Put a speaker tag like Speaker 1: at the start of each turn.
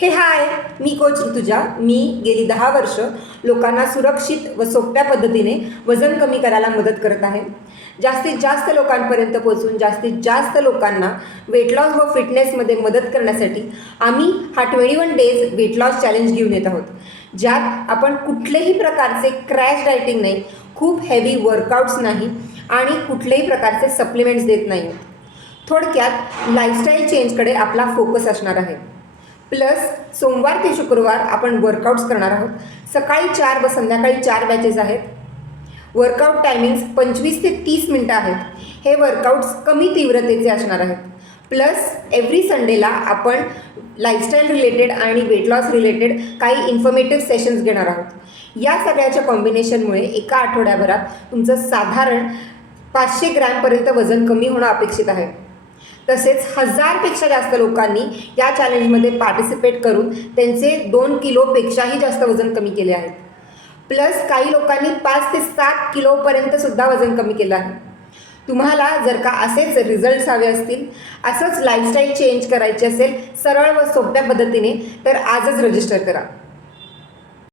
Speaker 1: हे हाय मी कोच ऋतुजा. मी गेली दहा वर्ष लोकांना सुरक्षित व सोप्या पद्धतीने वजन कमी करायला मदत करत आहे. जास्तीत जास्त लोकांपर्यंत पोहोचून जास्तीत जास्त लोकांना वेट लॉस व फिटनेसमध्ये मदत करण्यासाठी आम्ही हा twenty one days weight loss challenge घेऊन येत आहोत. ज्यात आपण कुठलेही प्रकारचे क्रॅश डायटिंग नाही खूप हेवी वर्कआउट्स नाही आणि कुठल्याही प्रकारचे सप्लिमेंट्स देत नाही. थोडक्यात लाईफस्टाईल चेंजकडे आपला फोकस असणार आहे. प्लस सोमवार ते शुक्रवार आपण वर्कआउट्स करणार आहोत. सकाळी चार व संध्याकाळी चार बॅचेस आहेत. वर्कआउट टायमिंग्स पंचवीस ते तीस मिनटं आहेत. हे वर्कआउट्स कमी तीव्रतेचे असणार आहेत. प्लस एव्हरी संडेला आपण लाईफस्टाईल रिलेटेड आणि वेट लॉस रिलेटेड काही इन्फॉर्मेटिव्ह सेशन्स घेणार आहोत. या सगळ्याच्या कॉम्बिनेशनमुळे एका आठवड्याभरात तुमचं साधारण पाचशे ग्रॅमपर्यंत वजन कमी होणं अपेक्षित आहे. तसेच हजारपेक्षा जास्त लोकांनी या चॅलेंजमध्ये पार्टिसिपेट करून त्यांचे दोन किलोपेक्षाही जास्त वजन कमी केले आहे. प्लस काही लोकांनी पाच ते सात किलोपर्यंत सुद्धा वजन कमी केलं आहे. तुम्हाला जर का असेच रिझल्ट्स हवे असतील असंच लाईफस्टाईल चेंज करायचे असेल सरळ व सोप्या पद्धतीने तर आजच रजिस्टर करा.